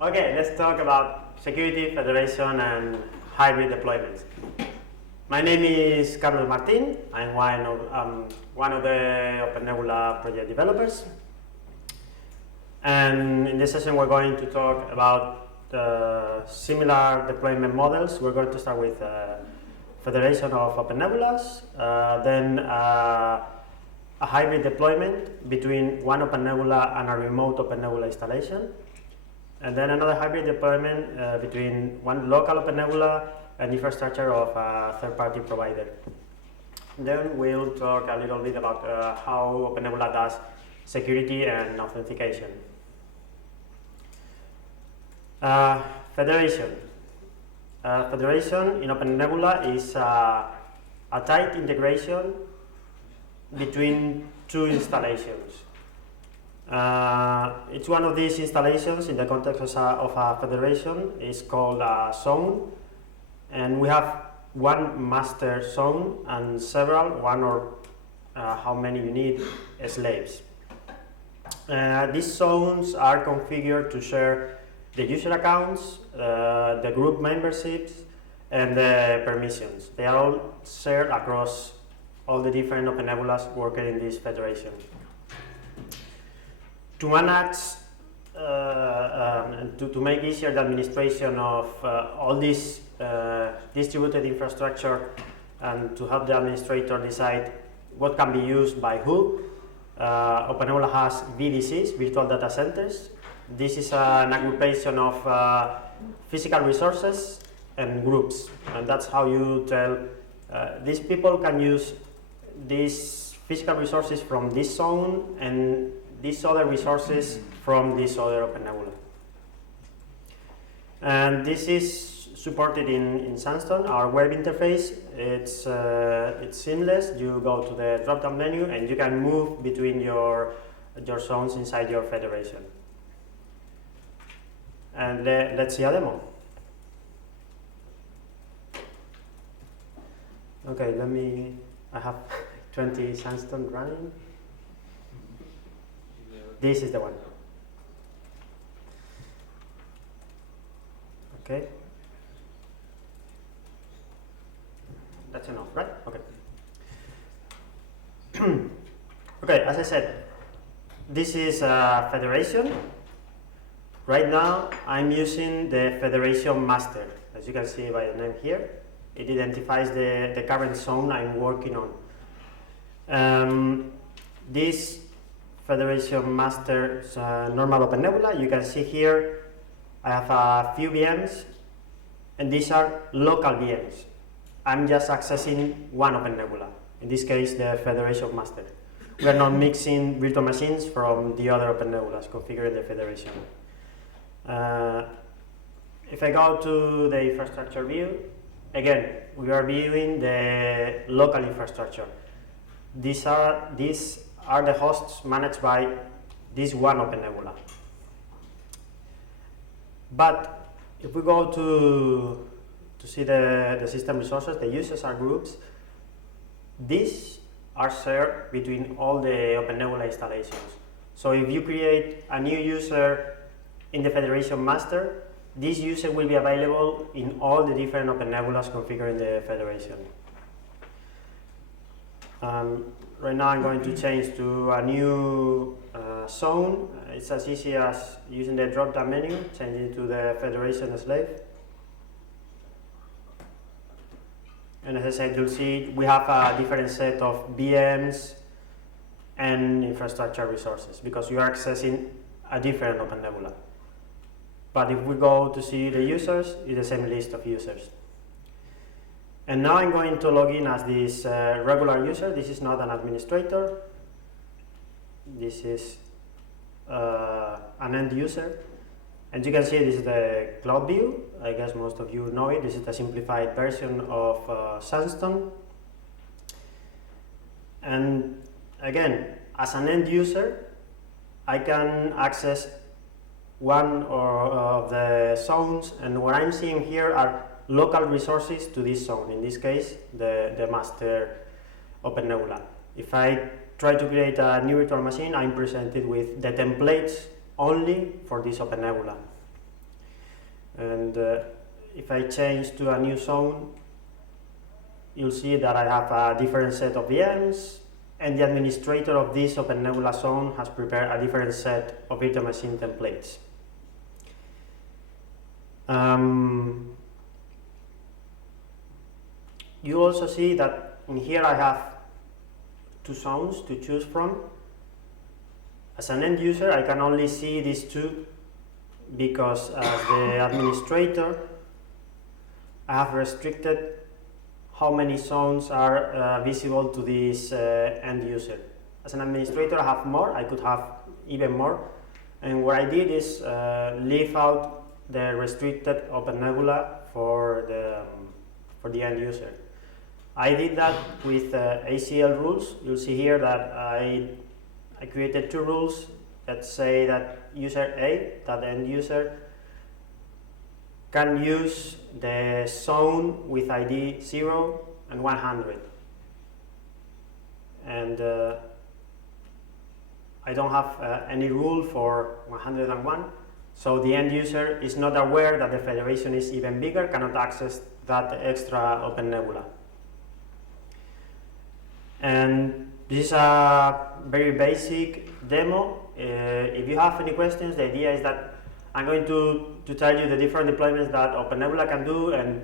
Okay, let's talk about security, federation, and hybrid deployments. My name is Carlos Martin. I'm one of the OpenNebula project developers. And in this session, we're going to talk about similar deployment models. We're going to start with federation of OpenNebulas, then a hybrid deployment between one OpenNebula and a remote OpenNebula installation, and then another hybrid deployment between one local OpenNebula and infrastructure of a third-party provider. Then we'll talk a little bit about how OpenNebula does security and authentication. Federation. Federation in OpenNebula is a tight integration between two installations. Each one of these installations in the context of a federation is called a zone, and we have one master zone and several, one or how many you need, slaves. These zones are configured to share the user accounts, the group memberships, and the permissions. They are all shared across all the different OpenNebulas working in this federation. To manage and to make easier the administration of all this distributed infrastructure, and to help the administrator decide what can be used by who, OpenNebula has VDCs, virtual data centers. This is an aggregation of physical resources and groups, and that's how you tell these people can use these physical resources from this zone and these other resources from this other OpenNebula. And this is supported in Sandstone, our web interface. It's seamless. You go to the drop-down menu and you can move between your zones inside your federation. And let's see a demo. Okay, I have 20 Sandstone running. This is the one. Okay. That's enough, right? Okay. Okay, as I said, this is a federation. Right now, I'm using the federation master. As you can see by the name here, it identifies the current zone I'm working on. This federation master is a normal OpenNebula. You can see here I have a few VMs, and these are local VMs. I'm just accessing one OpenNebula, in this case the federation master. We are not mixing virtual machines from the other OpenNebulas configured in the federation. If I go to the infrastructure view, again, we are viewing the local infrastructure. These are the hosts managed by this one OpenNebula. But if we go to see the system resources, the users are groups. These are shared between all the OpenNebula installations. So if you create a new user in the federation master, this user will be available in all the different OpenNebulas configured in the federation. Right now I'm going to change to a new zone. It's as easy as using the drop-down menu, changing to the federation slave. And as I said, you'll see we have a different set of VMs and infrastructure resources because you are accessing a different OpenNebula. But if we go to see the users, it's the same list of users. And now I'm going to log in as this regular user. This is not an administrator. This is an end user. And you can see this is the cloud view. I guess most of you know it. This is the simplified version of Sandstone. And again, as an end user, I can access one of the zones, and what I'm seeing here are local resources to this zone, in this case, the master OpenNebula. If I try to create a new virtual machine, I'm presented with the templates only for this OpenNebula. And if I change to a new zone, you'll see that I have a different set of VMs, and the administrator of this OpenNebula zone has prepared a different set of virtual machine templates. You also see that in here I have two zones to choose from. As an end user, I can only see these two because as the administrator, I have restricted how many zones are visible to this end user. As an administrator, I have more. I could have even more. And what I did is leave out the restricted OpenNebula for the end user. I did that with ACL rules. You'll see here that I created two rules that say that user A, that the end user, can use the zone with ID 0 and 100. And I don't have any rule for 101. So the end user is not aware that the federation is even bigger, cannot access that extra OpenNebula. And this is a very basic demo. If you have any questions, the idea is that I'm going to tell you the different deployments that OpenNebula can do, and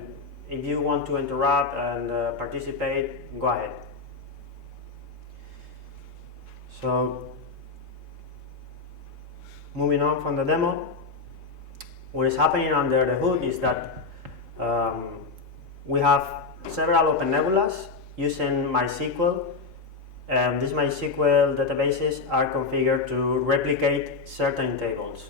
if you want to interrupt and participate, go ahead. So, moving on from the demo, what is happening under the hood is that we have several OpenNebulas using MySQL. These MySQL databases are configured to replicate certain tables.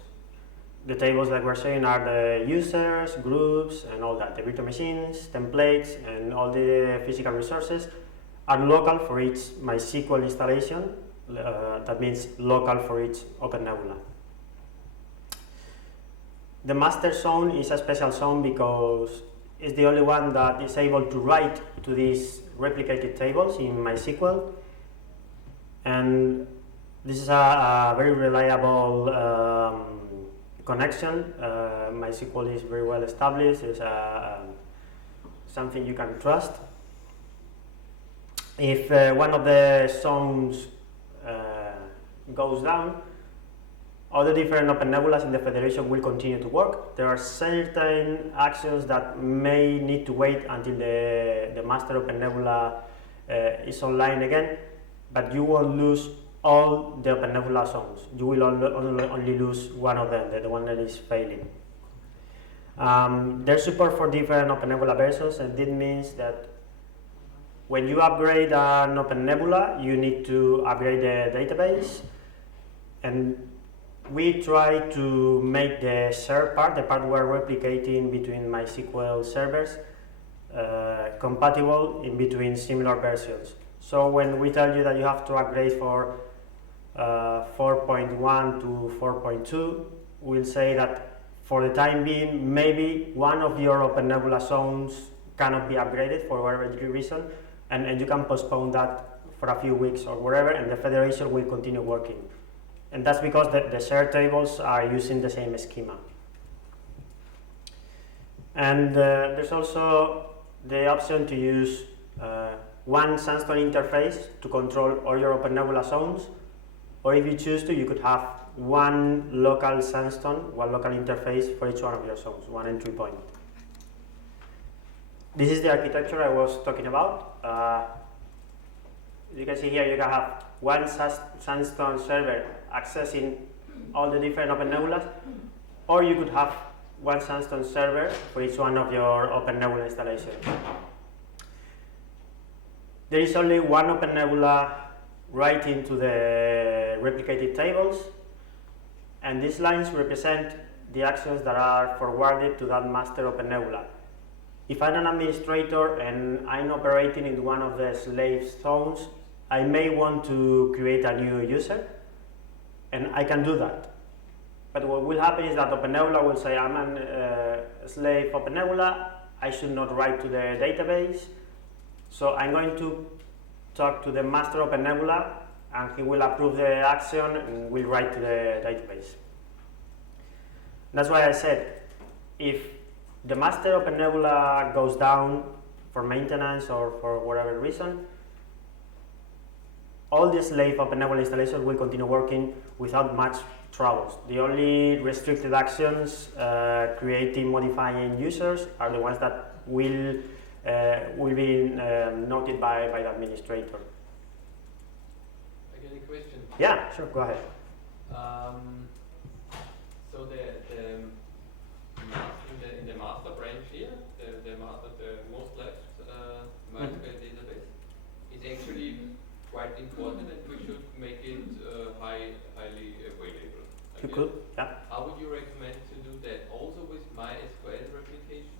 The tables that we're showing are the users, groups, and all that. The virtual machines, templates, and all the physical resources are local for each MySQL installation. That means local for each OpenNebula. The master zone is a special zone because it's the only one that is able to write to these replicated tables in MySQL. And this is a very reliable connection. MySQL is very well established. It's something you can trust. If one of the zones goes down, all the different OpenNebulas in the federation will continue to work. There are certain actions that may need to wait until the master OpenNebula is online again, but you won't lose all the OpenNebula zones. You will only lose one of them, the one that is failing. There's support for different OpenNebula versions, and this means that when you upgrade an OpenNebula, you need to upgrade the database. And we try to make the share part, the part we're replicating between MySQL servers, compatible in between similar versions. So when we tell you that you have to upgrade for 4.1 to 4.2, we'll say that for the time being, maybe one of your OpenNebula zones cannot be upgraded for whatever reason, and you can postpone that for a few weeks or whatever, and the federation will continue working. And that's because the shared tables are using the same schema. And there's also the option to use one Sandstone interface to control all your OpenNebula zones, or if you choose to, you could have one local Sandstone, one local interface for each one of your zones, one entry point. This is the architecture I was talking about. You can see here you can have one Sandstone server accessing all the different OpenNebulas, or you could have one Sandstone server for each one of your OpenNebula installations. There is only one OpenNebula writing to the replicated tables, and these lines represent the actions that are forwarded to that master OpenNebula. If I'm an administrator and I'm operating in one of the slave zones, I may want to create a new user, and I can do that. But what will happen is that OpenNebula will say, I'm a slave OpenNebula, I should not write to the database, so I'm going to talk to the master OpenNebula, and he will approve the action and will write to the database. That's why I said, if the master OpenNebula goes down for maintenance or for whatever reason, all the slave OpenNebula installations will continue working without much troubles. The only restricted actions, creating, modifying users, are the ones that will be noted by the administrator. I get a question. Yeah, sure, go ahead. So in the master branch here, the most left MySQL database is actually quite important, and we should make it highly available. You could, yeah. How would you recommend to do that? Also with MySQL replication?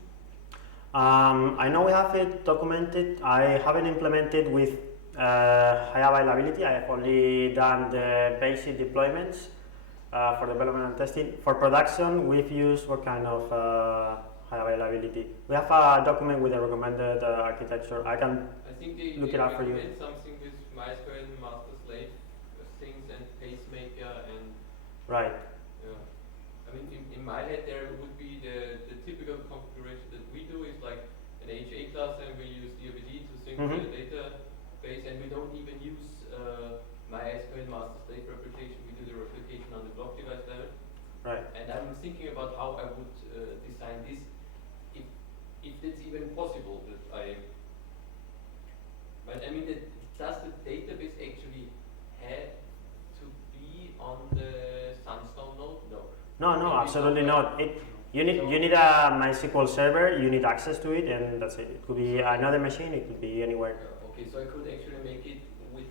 I know we have it documented. I haven't implemented with high availability. I have only done the basic deployments for development and testing. For production, we've used what kind of high availability? We have a document with the recommended architecture. I think they look it up for you. Something with MySQL master slave things and pacemaker and right. Yeah. I mean, in my head there would be the typical configuration that we do is like an HA class, and we use DOBD to sync to the database, and we don't even use MySQL master slave replication. We do the replication on the block device level. Right. And I'm thinking about how I would design this, if it's even possible that but I mean, does the database actually have to be on the Sunstone node? No. No, absolutely not. You need a MySQL server. You need access to it, and that's it. It could be another machine. It could be anywhere. Okay, so I could actually make it with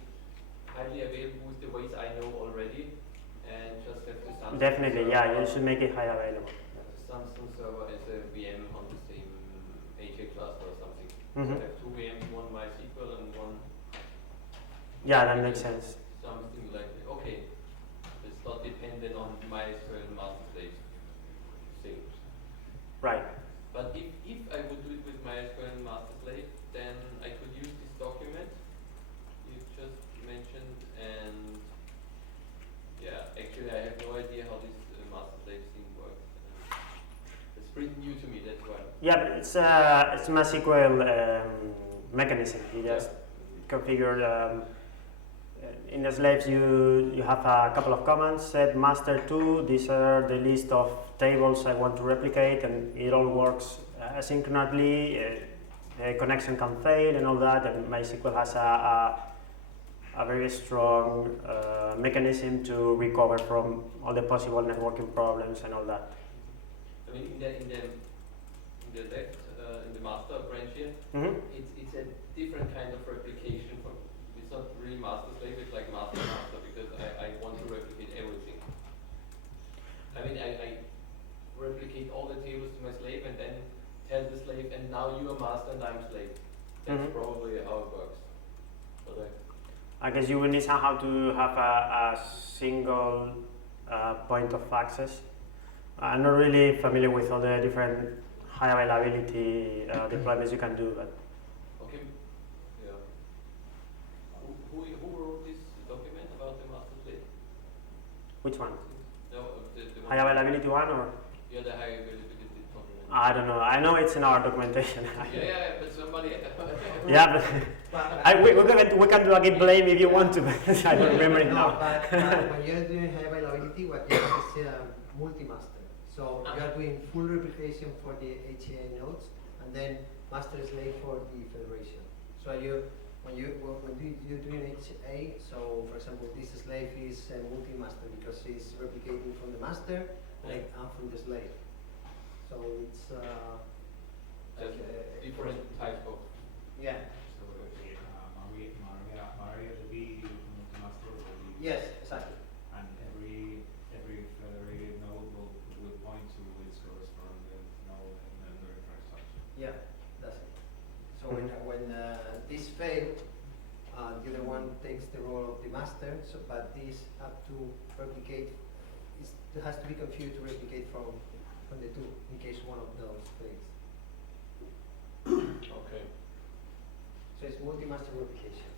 highly available with the ways I know already, and just have the Sunstone. Definitely, yeah. You should make it high available. The Sunstone server as a VM on the same HA cluster or something. So I have two VMs, one MySQL and one. Yeah, that makes sense. Something like that. Okay, it's not dependent on MySQL master slave thing. Right. But if I would do it with MySQL master slave, then I could use this document you just mentioned, and yeah, actually I have no idea how this master slave thing works. It's pretty new to me, that's why. Yeah, but it's MySQL mechanism. You just configure. In the slaves, you have a couple of commands. Set master2. These are the list of tables I want to replicate, and it all works asynchronously. The connection can fail and all that. And MySQL has a very strong mechanism to recover from all the possible networking problems and all that. I mean, in the left, in the master branch here, it's a different kind of replication. It's not really master slave, it's like master because I want to replicate everything. I mean, I replicate all the tables to my slave and then tell the slave, and now you are master and I'm slave. That's probably how it works. But I guess you will need somehow to have a single point of access. I'm not really familiar with all the different high availability deployments you can do, but. Okay. Yeah. Who wrote this document about the master slave? Which one? No, the one high availability one or? Yeah, the high availability document. I don't know. I know it's in our documentation. yeah, but somebody. yeah, but we can do a git blame if you want to. But I don't remember it now. But when you're doing high availability, what you have is multi-master. So you are doing full replication for the HA nodes, and then master slave for the federation. So when you're doing HA, so for example, this slave is multi-master because it's replicating from the master and from the slave. So it's like different type of. Yeah. So Maria to be multi-master will be. Yes, exactly. And every federated node will point to its corresponding node in the infrastructure. Yeah, that's it. So when this failed, the other one takes the role of the master. So, but this have to replicate. It has to be configured to replicate from the two in case one of those fails. Okay. So it's multi-master replication,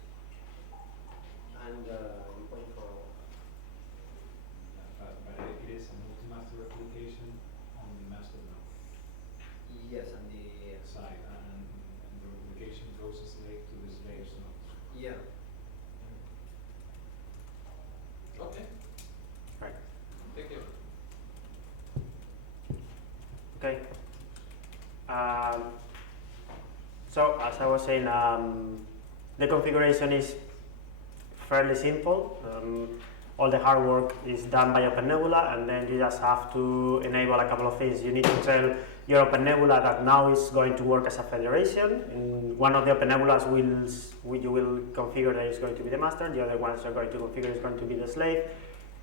and you point for. But it is a multi-master replication on the master node. So as I was saying, the configuration is fairly simple. All the hard work is done by OpenNebula, and then you just have to enable a couple of things. You need to tell your OpenNebula that now it's going to work as a federation. In one of the OpenNebulas you will configure that it's going to be the master, the other ones are going to configure it's going to be the slave.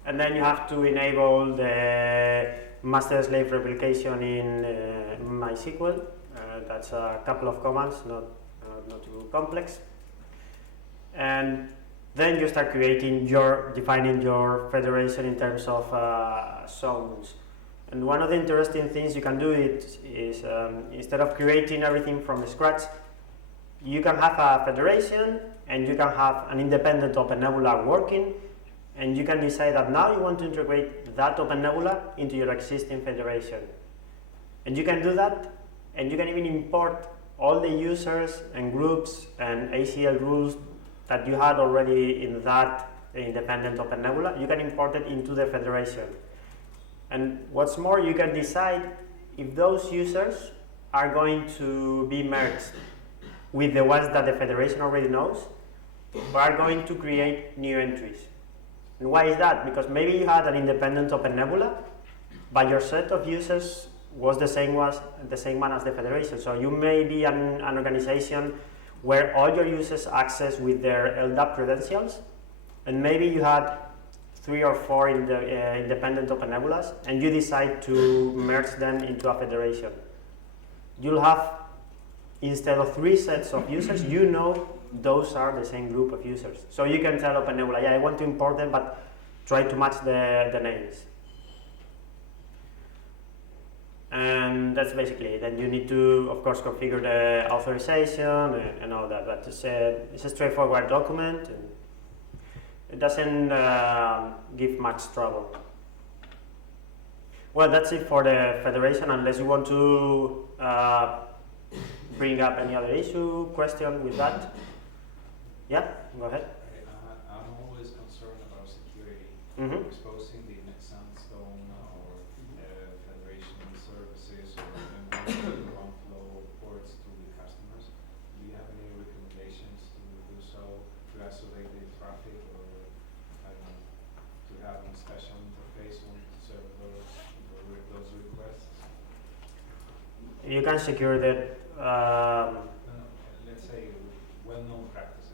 And then you have to enable the master-slave replication in MySQL. That's a couple of commands, not too complex. And then you start defining your federation in terms of zones. And one of the interesting things you can do is instead of creating everything from scratch, you can have a federation and you can have an independent OpenNebula working, and you can decide that now you want to integrate that OpenNebula into your existing federation. And you can do that, and you can even import all the users and groups and ACL rules that you had already in that independent OpenNebula. You can import it into the federation. And what's more, you can decide if those users are going to be merged with the ones that the federation already knows, or are going to create new entries. And why is that? Because maybe you had an independent OpenNebula, but your set of users was the same one as the federation. So you may be an organization where all your users access with their LDAP credentials, and maybe you had 3 or 4 in the independent OpenNebulas, and you decide to merge them into a federation. You'll have, instead of 3 sets of users, you know those are the same group of users. So you can tell OpenNebula, yeah, I want to import them, but try to match the names. And that's basically it. Then you need to, of course, configure the authorization and all that. But it's a straightforward document, and it doesn't give much trouble. Well, that's it for the federation, unless you want to bring up any other issue, question with that. Yeah, go ahead. I'm always concerned about security. Mm-hmm. Exposing the Sandstone or Federation services or one flow ports to the customers. Do you have any recommendations to do so, to isolate the traffic, or I don't know, to have a special interface on to serve those requests? You can secure that. Let's say well-known practices.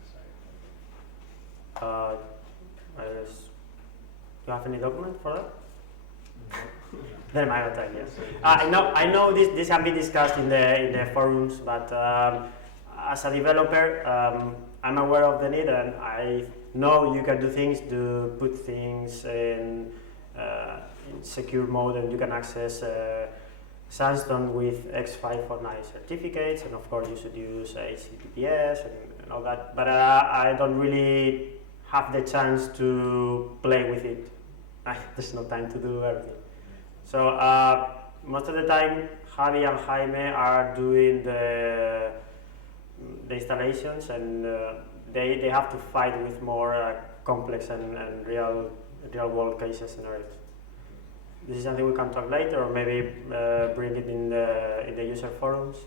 Do you have any document for that? Then I will tell you. I know this can be discussed in the forums, but as a developer, I'm aware of the need, and I know you can do things to put things in secure mode, and you can access Sandstone with X549 certificates, and of course you should use HTTPS and all that. But I don't really have the chance to play with it. There's no time to do everything. So most of the time, Javi and Jaime are doing the installations, and they have to fight with more complex and real world cases scenarios. This is something we can talk later, or maybe bring it in the user forums.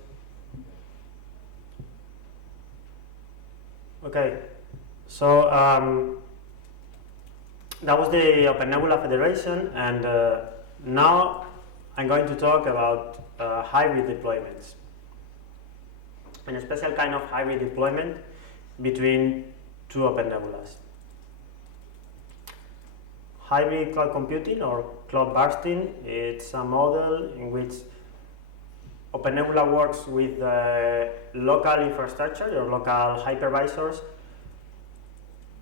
Okay. So that was the OpenNebula Federation, and now I'm going to talk about hybrid deployments, and a special kind of hybrid deployment between 2 OpenNebulas. Hybrid cloud computing, or cloud bursting, it's a model in which OpenNebula works with local infrastructure or local hypervisors,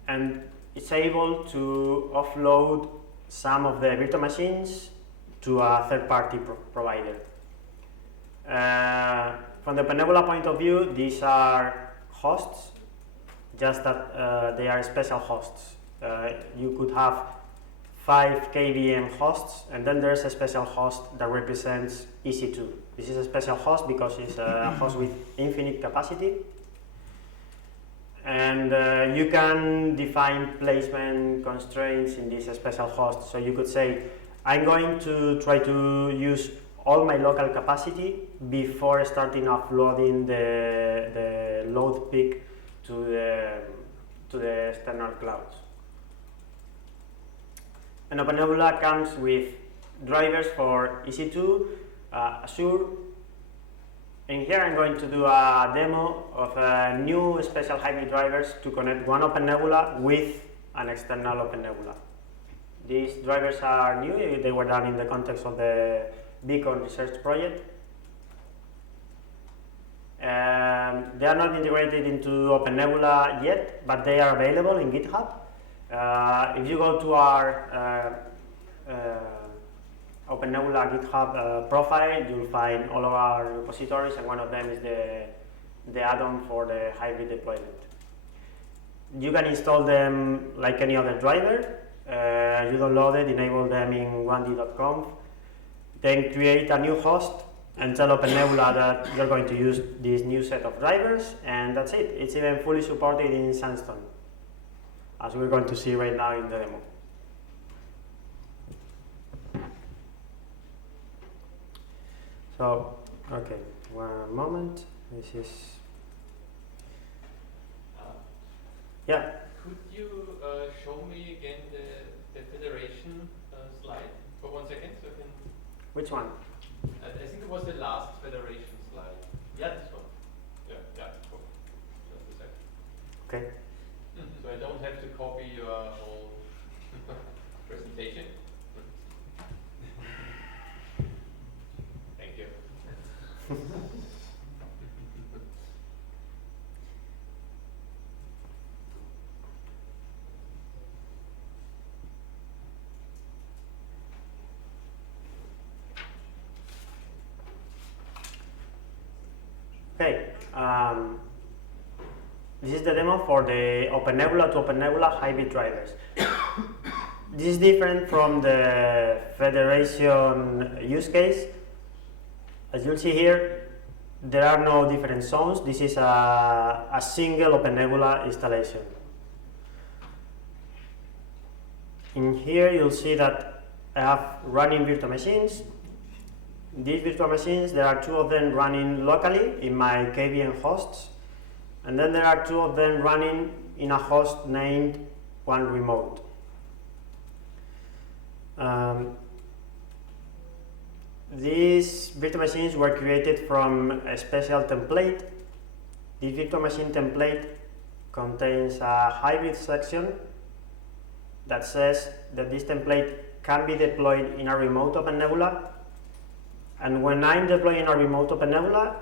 and it's able to offload some of the virtual machines to a third-party provider. From the OpenNebula point of view, these are hosts, just that they are special hosts. You could have 5 KVM hosts, and then there's a special host that represents EC2. This is a special host because it's a host with infinite capacity. And you can define placement constraints in this special host. So you could say, I'm going to try to use all my local capacity before starting offloading the load peak to the external clouds. And OpenNebula comes with drivers for EC2, Azure, and here I'm going to do a demo of new special hybrid drivers to connect one OpenNebula with an external OpenNebula. These drivers are new, they were done in the context of the Beacon research project. They are not integrated into OpenNebula yet, but they are available in GitHub. If you go to our OpenNebula GitHub profile, you'll find all of our repositories, and one of them is the add-on for the hybrid deployment. You can install them like any other driver. You download it, enable them in 1d.conf, then create a new host and tell OpenNebula that you're going to use this new set of drivers, and that's it. It's even fully supported in Sandstone, as we're going to see right now in the demo. So, okay, one moment. This is, yeah. Could you show me again the federation slide for 1 second? So I can. Which one? I think it was the last federation slide. Yeah, this one. Yeah, cool. Just a second. Okay. So I don't have to copy your whole presentation. Thank you. Okay. This is the demo for the OpenNebula to OpenNebula hybrid drivers. This is different from the federation use case. As you'll see here, there are no different zones. This is a single OpenNebula installation. In here, you'll see that I have running virtual machines. These virtual machines, there are 2 of them running locally in my KVM hosts, and then there are 2 of them running in a host named one remote. These virtual machines were created from a special template. This virtual machine template contains a hybrid section that says that this template can be deployed in a remote OpenNebula. And when I'm deploying a remote OpenNebula,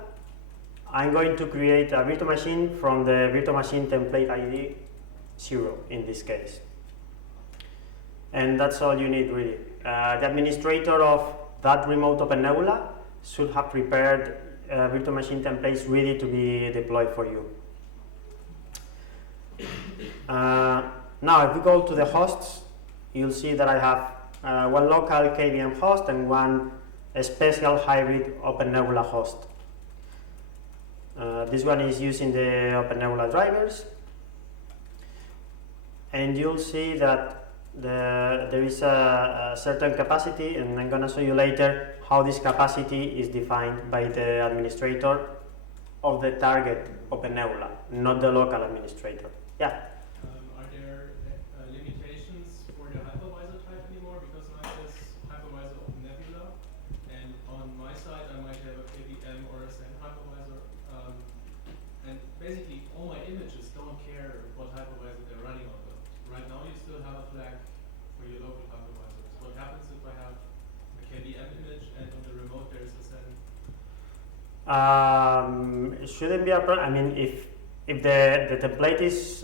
I'm going to create a virtual machine from the virtual machine template ID 0 in this case. And that's all you need really. The administrator of that remote OpenNebula should have prepared virtual machine templates ready to be deployed for you. Now, if we go to the hosts, you'll see that I have one local KVM host and one special hybrid OpenNebula host. This one is using the OpenNebula drivers, and you'll see that there is a certain capacity, and I'm going to show you later how this capacity is defined by the administrator of the target OpenNebula, not the local administrator. Yeah? Are there limitations for the hypervisor type anymore? Because mine says hypervisor OpenNebula, and on my side I might have a KVM or a SAN hypervisor, and basically all my images don't care what hypervisor they're running on. But right now you still have a flag for your local hypervisors. What happens if I have a KVM image and on the remote there's a SAN? It shouldn't be a problem. I mean, if the template is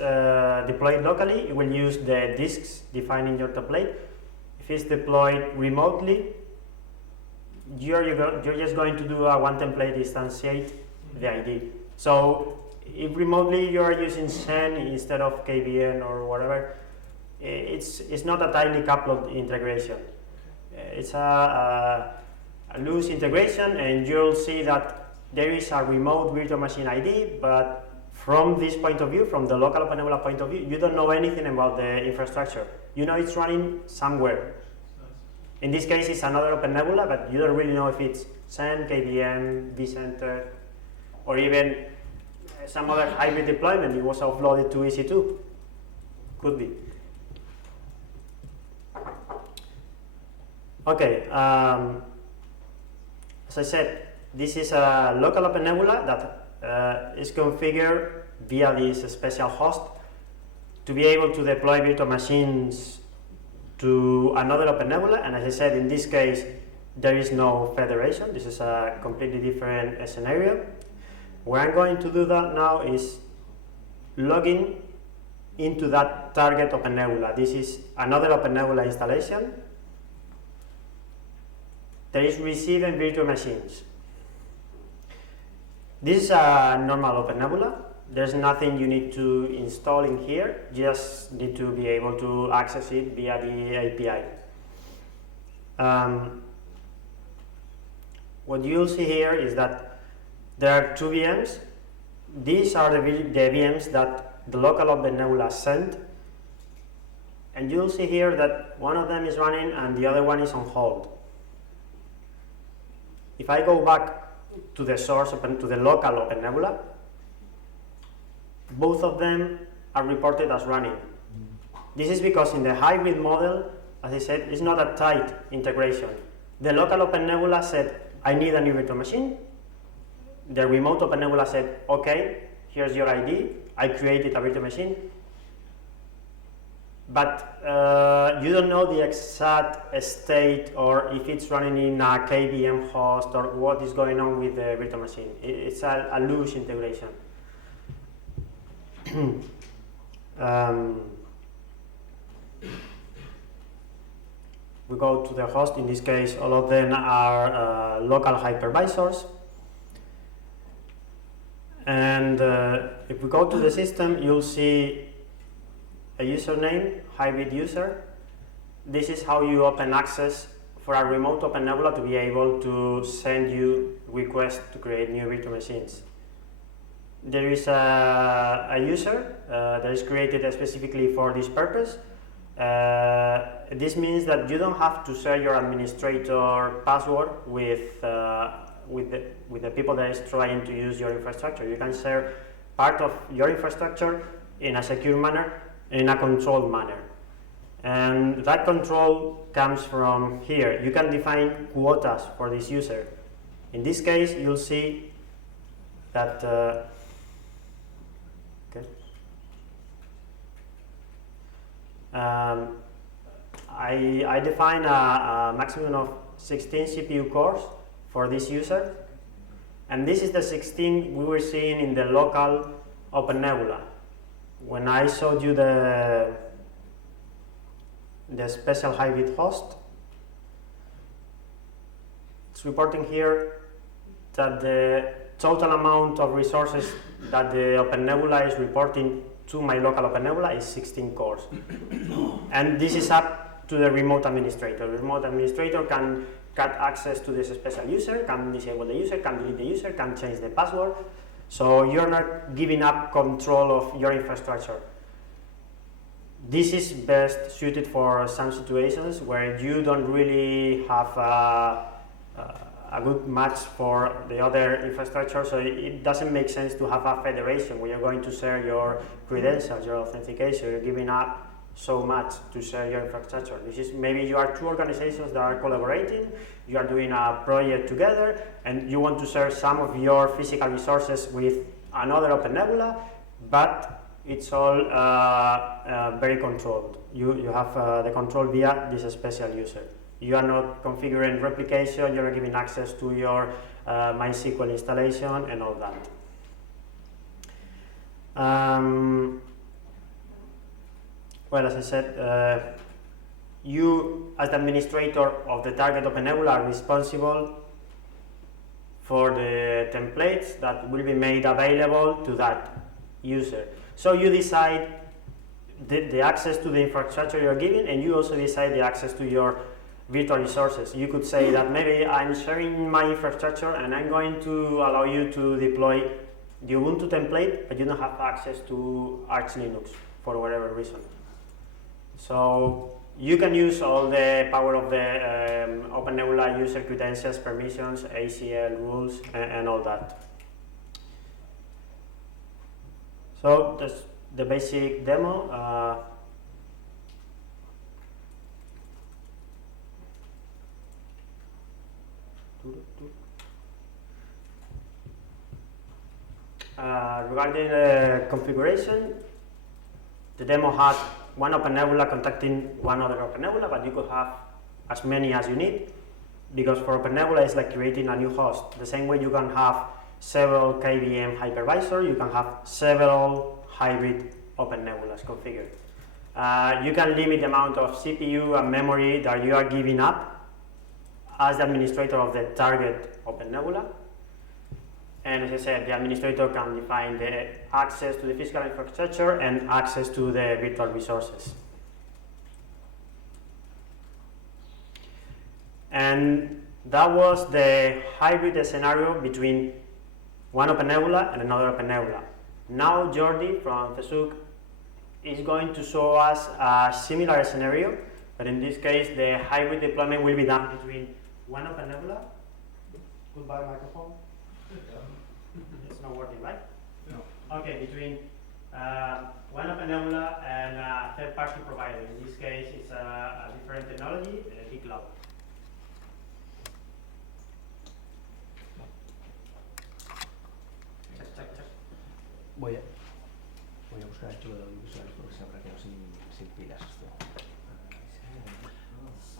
deployed locally, it will use the disks defined in your template. If it's deployed remotely, you're just going to do a one template instantiate the ID. So if remotely you are using SAN instead of KVM or whatever, it's not a tightly coupled integration. It's a loose integration, and you'll see that there is a remote virtual machine ID, but from this point of view, from the local OpenNebula point of view, you don't know anything about the infrastructure. You know it's running somewhere In this case, it's another OpenNebula, but you don't really know if it's Zen, KVM, vCenter, or even some other hybrid deployment. It was offloaded to EC2. Could be. Okay. As I said, this is a local OpenNebula that is configured via this special host to be able to deploy virtual machines to another OpenNebula. And as I said, in this case, there is no federation. This is a completely different scenario. What I'm going to do that now is logging into that target OpenNebula. This is another OpenNebula installation that is receiving virtual machines. This is a normal OpenNebula. There's nothing you need to install in here. You just need to be able to access it via the API. What you'll see here is that there are two VMs. These are the VMs that the local OpenNebula sent. And you'll see here that one of them is running and the other one is on hold. If I go back to the source, to the local OpenNebula, both of them are reported as running. This is because in the hybrid model, as I said, it's not a tight integration. The local OpenNebula said, I need a new virtual machine. The remote OpenNebula said, okay, here's your ID. I created a virtual machine. But you don't know the exact state or if it's running in a KVM host or what is going on with the virtual machine. It's a loose integration. We go to the host. In this case, all of them are local hypervisors. And if we go to the system, you'll see a username, hybrid user. This is how you open access for a remote OpenNebula to be able to send you requests to create new virtual machines. There is a user that is created specifically for this purpose. This means that you don't have to share your administrator password with the people that is trying to use your infrastructure. You can share part of your infrastructure in a secure manner, in a controlled manner. And that control comes from here. You can define quotas for this user. In this case, you'll see that I define a maximum of 16 CPU cores for this user, and this is the 16 we were seeing in the local OpenNebula. When I showed you the special hybrid host, it's reporting here that the total amount of resources that the OpenNebula is reporting to my local OpenNebula is 16 cores. And this is up to the remote administrator. The remote administrator can get access to this special user, can disable the user, can delete the user, can change the password. So you're not giving up control of your infrastructure. This is best suited for some situations where you don't really have a good match for the other infrastructure, so it doesn't make sense to have a federation where you're going to share your credentials, your authentication. You're giving up so much to share your infrastructure. This is maybe you are two organizations that are collaborating, you are doing a project together, and you want to share some of your physical resources with another OpenNebula, but it's all very controlled. You have the control via this special user. You are not configuring replication, you're giving access to your MySQL installation and all that. Well, as I said, you as the administrator of the target OpenNebula are responsible for the templates that will be made available to that user. So you decide the access to the infrastructure you're giving, and you also decide the access to your virtual resources. You could say that maybe I'm sharing my infrastructure and I'm going to allow you to deploy the Ubuntu template, but you don't have access to Arch Linux for whatever reason. So you can use all the power of the OpenNebula user credentials, permissions, ACL rules, and all that. So that's the basic demo. Regarding the configuration, the demo had one OpenNebula contacting one other OpenNebula, but you could have as many as you need, because for OpenNebula it's like creating a new host. The same way you can have several KVM hypervisor, you can have several hybrid OpenNebulas configured. You can limit the amount of CPU and memory that you are giving up as the administrator of the target OpenNebula. And as I said, the administrator can define the access to the physical infrastructure and access to the virtual resources. And that was the hybrid scenario between one OpenNebula and another OpenNebula. Now Jordi from Facebook is going to show us a similar scenario, but in this case the hybrid deployment will be done between one OpenNebula. Goodbye microphone. It's not working, right? No. Okay, between one OpenNebula and a third-party provider. In this case, it's a different technology, Cloud. Voy a buscar el archivo de audiovisuales porque se habrá quedado sin pilas esto.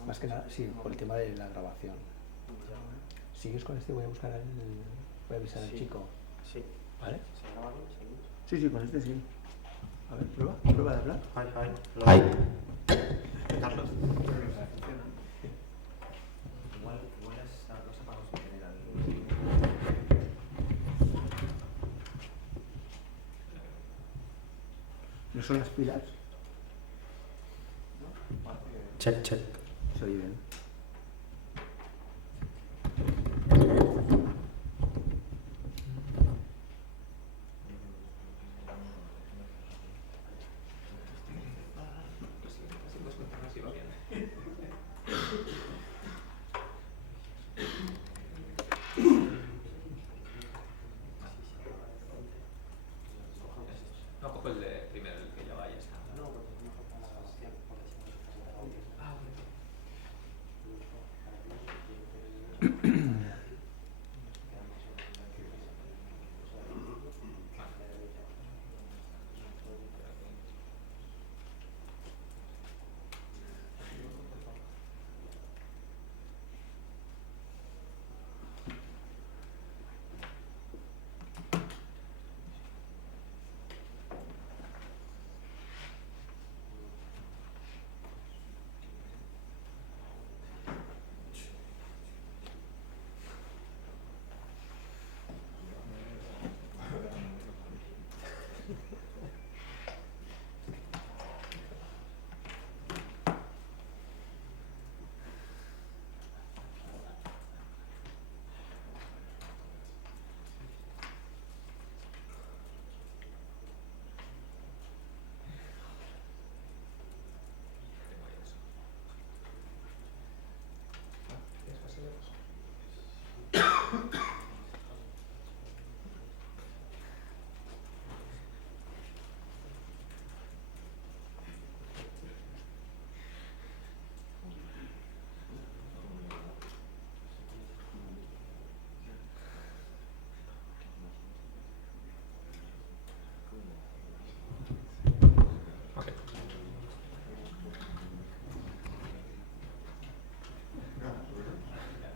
Más que nada, sí, por el tema de la grabación. ¿Sigues con este? Voy a avisar al chico. Sí. ¿Vale? ¿Se graba bien? ¿Seguimos? Sí, con este sí. A ver, prueba de hablar. Hi. Carlos. Igual es la cosa para nosotros general. ¿No son las pilas? Check. Se oye bien. No, cojo el de primero, el que ya vaya está.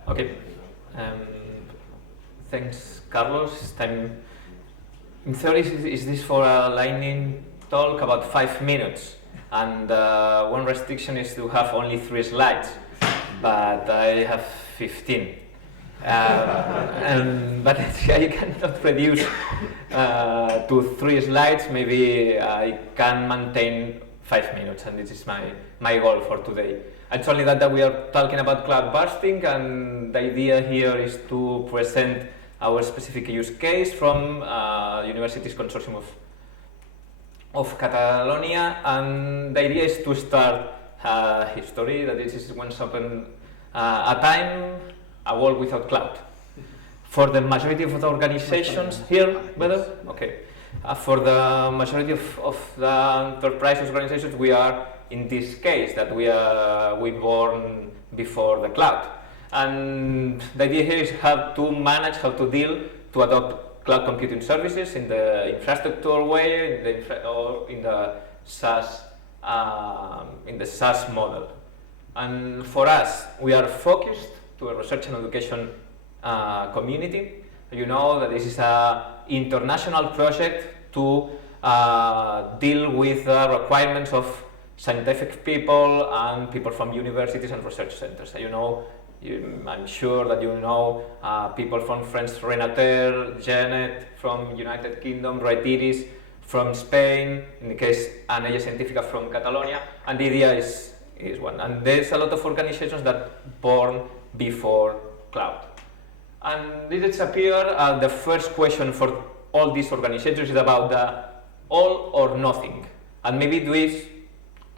Okay. Thanks, Carlos. It's time. In theory, is this for a lightning talk about 5 minutes? And one restriction is to have only 3 slides, but I have 15. But I cannot reduce to 3 slides. Maybe I can maintain 5 minutes, and this is my goal for today. It's only that we are talking about cloud bursting, and the idea here is to present our specific use case from Universities Consortium of Catalonia, and the idea is to start history, that this is once upon a time, a world without cloud. For the majority of the organizations here, better? Okay. For the majority of the enterprise organizations, we are in this case that we born before the cloud. And the idea here is how to manage, how to deal, to adopt cloud computing services in the infrastructure way, or in the SaaS model. And for us, we are focused to a research and education community. You know that this is an international project to deal with the requirements of scientific people and people from universities and research centers. You know, I'm sure that you know people from France, Renater, Janet from United Kingdom, Reitiris from Spain, in the case Anella Científica from Catalonia, and the idea is one. And there's a lot of organizations that born before cloud. And this appear the first question for all these organizations is about the all or nothing. And maybe you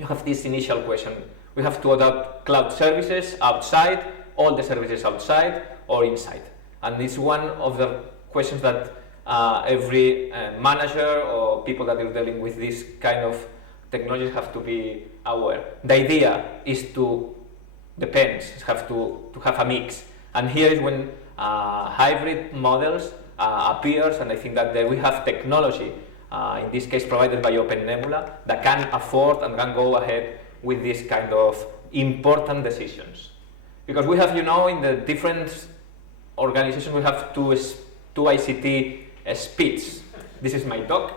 have this initial question. We have to adopt cloud services outside, all the services outside or inside. And this is one of the questions that every manager or people that are dealing with this kind of technologies have to be aware. The idea is to have a mix. And here is when hybrid models appears, and I think that we have technology, in this case provided by OpenNebula, that can afford and can go ahead with this kind of important decisions. Because we have, you know, in the different organizations, we have two ICT speeds. This is my talk.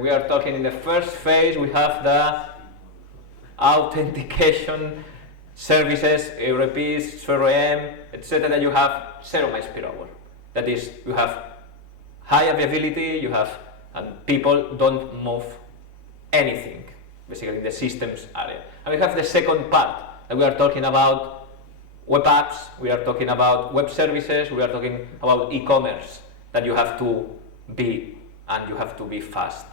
We are talking in the first phase, we have the authentication services, ERPs, CRM, etc. that you have 0 miles per hour. That is, you have high availability, and people don't move anything, basically in the systems area. And we have the second part, that we are talking about web apps, we are talking about web services, we are talking about e-commerce, that you have to be, and you have to be fast.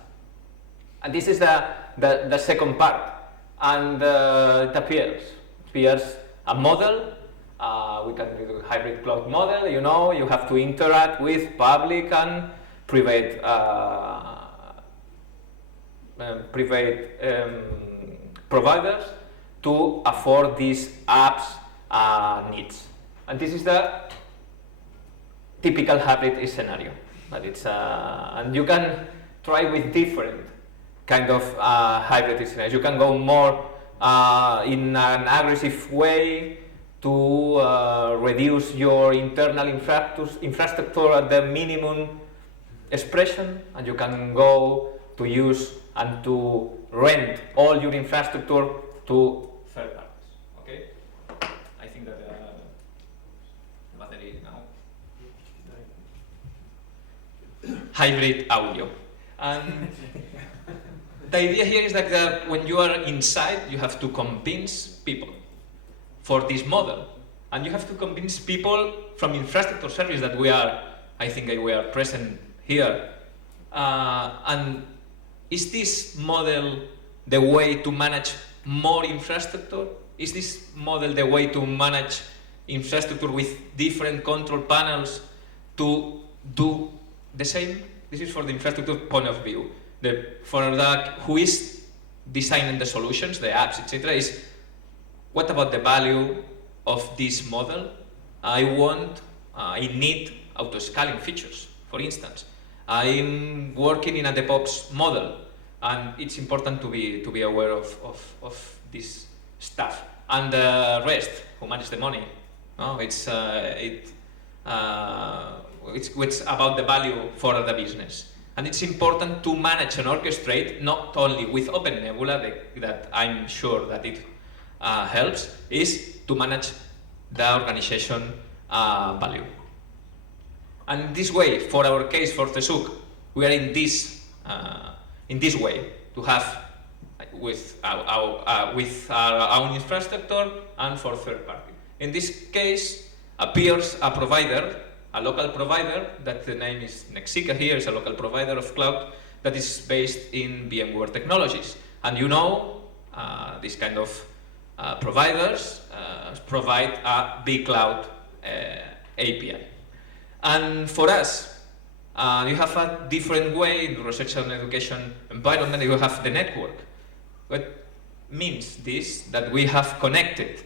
And this is the second part, and it appears a model. We can do a hybrid cloud model. You know, you have to interact with public and private providers to afford these apps needs. And this is the typical hybrid scenario. But it's and you can try with different kind of hybrid scenarios. You can go more in an aggressive way to reduce your internal infrastructure at the minimum expression, and you can go to use and to rent all your infrastructure to third parties. Okay? I think that the battery now. Hybrid audio. And the idea here is that when you are inside, you have to convince people for this model. And you have to convince people from infrastructure service that I think we are present here. And is this model the way to manage more infrastructure? Is this model the way to manage infrastructure with different control panels to do the same? This is for the infrastructure point of view. For who is designing the solutions, the apps, etc., is what about the value of this model? I need auto-scaling features, for instance. I'm working in a DevOps model, and it's important to be aware of this stuff. And the rest, who manages the money? No, it's about the value for the business. And it's important to manage and orchestrate not only with OpenNebula, that I'm sure that it helps, is to manage the organization value. And this way, for our case, for TESUC, we are in this way to have with our own infrastructure and for third party. In this case, appears a provider, a local provider, that the name is Nexica here, is a local provider of cloud that is based in VMware technologies. And you know, this kind of providers provide a big cloud API. And for us, you have a different way in the research and education environment. You have the network. What means this? That we have connected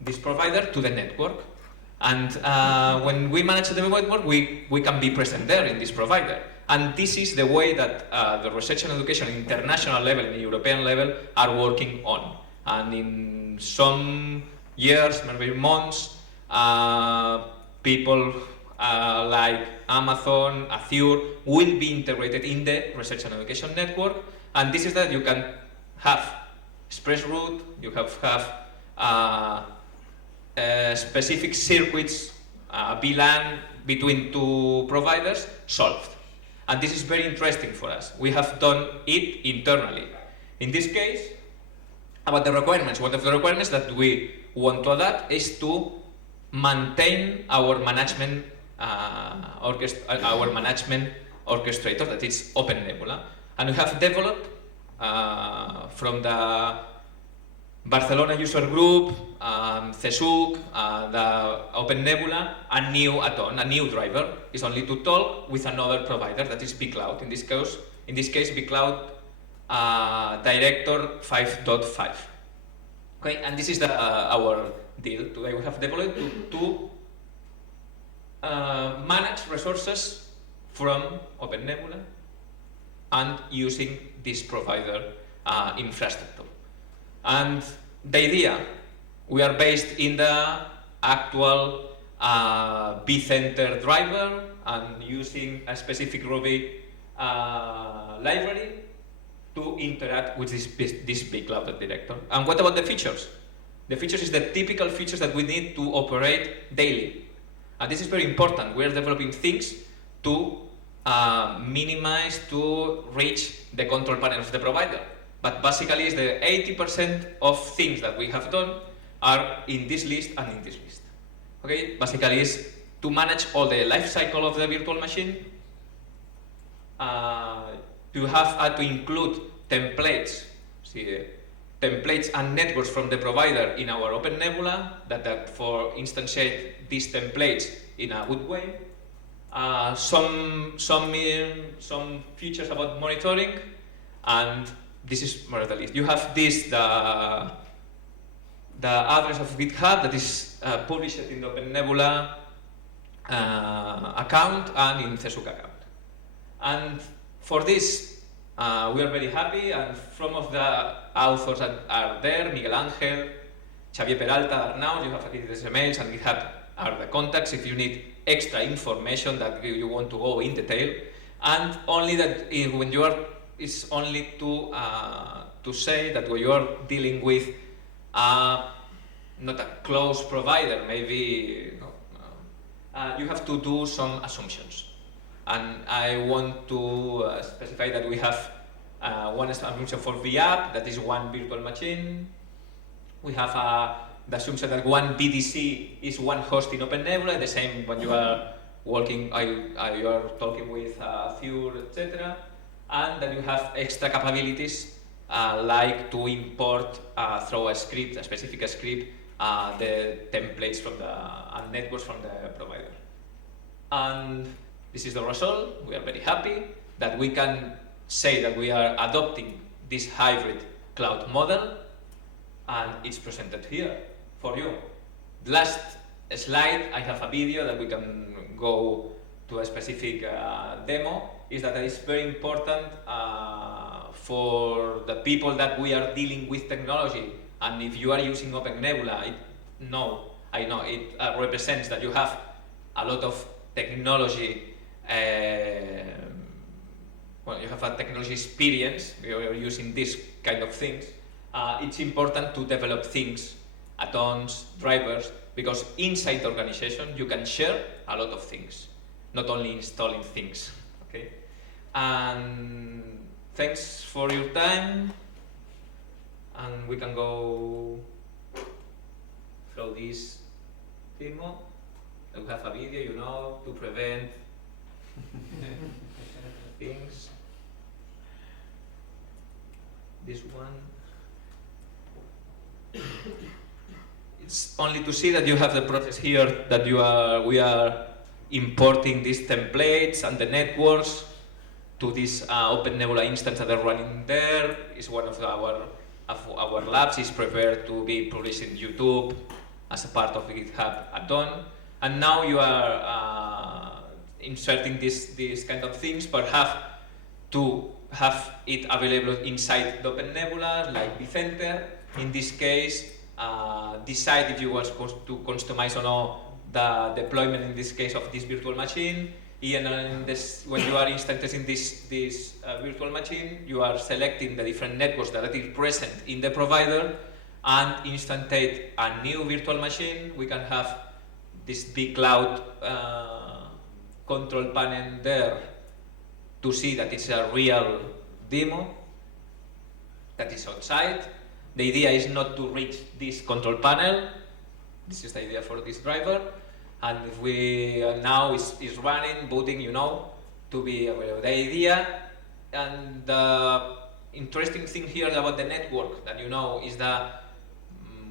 this provider to the network. And when we manage the network, we can be present there in this provider. And this is the way that the research and education at international level, in the European level, are working on. And in some years, maybe months, people like Amazon, Azure, will be integrated in the research and education network. And this is that you can have express route, you have specific circuits, VLAN between two providers solved. And this is very interesting for us. We have done it internally. In this case, about the requirements, one of the requirements that we want to adapt is to maintain our management orchestrator, that is OpenNebula. And we have developed from the Barcelona user group, CESUC, the OpenNebula, a new add-on, a new driver, is only to talk with another provider, that is bCloud. In this case, bCloud Director 5.5. Okay, and this is our deal. Today we have developed to manage resources from OpenNebula and using this provider infrastructure. And the idea, we are based in the actual vCenter driver and using a specific Ruby library to interact with this bCloud director. And what about the features? The features is the typical features that we need to operate daily. And this is very important. We are developing things to minimize, to reach the control panel of the provider. But basically, is the 80% of things that we have done are in this list and in this list. Okay, basically is to manage all the life cycle of the virtual machine, to include templates, templates and networks from the provider in our OpenNebula that for instantiate these templates in a good way. Some features about monitoring, and this is more of the list. You have this, the address of GitHub that is published in the OpenNebula account and in CESUC account. And for this, we are very happy, and some of the authors that are there, Miguel Ángel, Xavier Peralta, are now. You have these emails, and GitHub are the contacts if you need extra information that you want to go in detail. And only that when you are, it's only to say that when you are dealing with not a close provider, maybe you have to do some assumptions. And I want to specify that we have one assumption for vApp, that is one virtual machine. We have the assumption that one VDC is one host in OpenNebula, the same when you are working, you are talking with Azure, etc. And then you have extra capabilities like to import through a script, a specific script, the templates from the networks from the provider. And this is the result. We are very happy that we can say that we are adopting this hybrid cloud model, and it's presented here for you. Last slide, I have a video that we can go to a specific demo, is that it is very important for the people that we are dealing with technology. And if you are using OpenNebula, I know it represents that you have a lot of technology, you have a technology experience, you're using this kind of things. It's important to develop things, add-ons, drivers, because inside the organization you can share a lot of things, not only installing things. Okay, and thanks for your time, and we can go through this demo. We have a video, to prevent things. This one. It's only to see that you have the process here that we are importing these templates and the networks to this OpenNebula instance that are running there. Is one of our labs is prepared to be published in YouTube as a part of the GitHub add-on. And now you are inserting these kind of things, perhaps to have it available inside the OpenNebula, like vCenter. In this case, decide if you want to customize or not the deployment, in this case, of this virtual machine. And when you are instantiating this virtual machine, you are selecting the different networks that are present in the provider and instantiate a new virtual machine. We can have this big cloud control panel there to see that it's a real demo that is outside. The idea is not to reach this control panel. This is the idea for this driver. And if we now is running, booting, to be available. The idea and the interesting thing here about the network that is that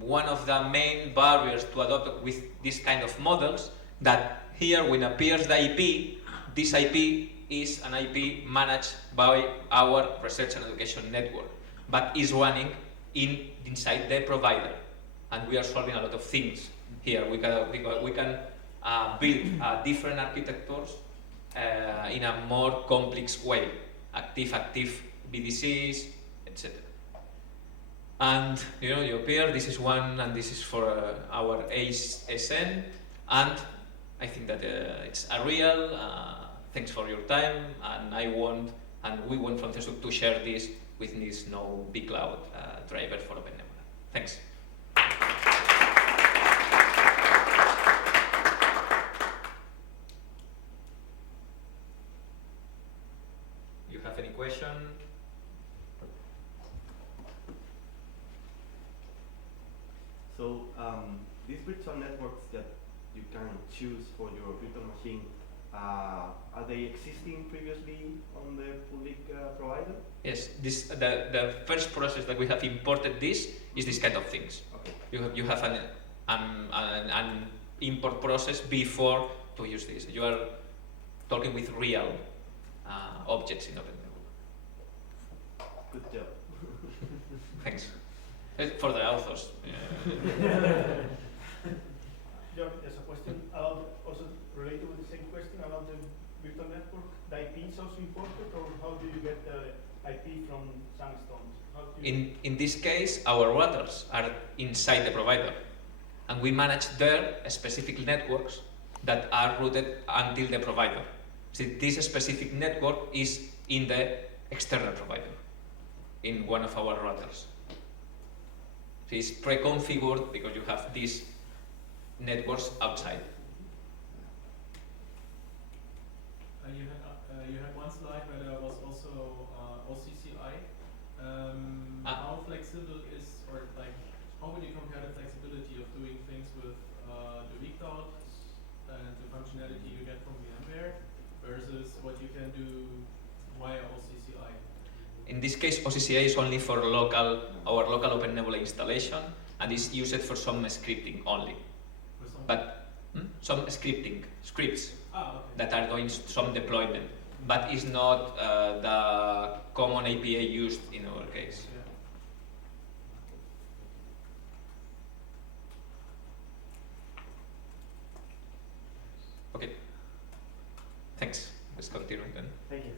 one of the main barriers to adopt with this kind of models, that here when appears the IP, this IP is an IP managed by our research and education network, but is running inside the provider, and we are solving a lot of things here. We can build different architectures in a more complex way, active BDCs, etc. And you appear, this is one, and this is for our ASN, and I think that it's a real. Thanks for your time, and we want from Facebook to share this with this no big cloud driver for OpenNebula. Thanks. You have any question? So these virtual networks that you can choose for your virtual machine, are they existing previously on the public provider? Yes, the first process that we have imported this is this kind of things. Okay. You have an import process before to use this. You are talking with real objects in OpenNebula. Good job. Thanks. For the authors. George, there's a question about, also related with the same question about the virtual network. The IP is also imported, or how do you get the IP from Sandstone? In this case, our routers are inside the provider, and we manage their specific networks that are routed until the provider. So this specific network is in the external provider, in one of our routers. So it's pre-configured because you have these networks outside. You had one slide where there was also OCCI. How flexible is, or like, how would you compare the flexibility of doing things with the vCloud and the functionality you get from VMware versus what you can do via OCCI? In this case, OCCI is only for our local OpenNebula installation, and is used for some scripting only. But some scripts that are doing some deployment, but is not the common API used in our case. Yeah. Okay. Thanks. Let's continue then. Thank you.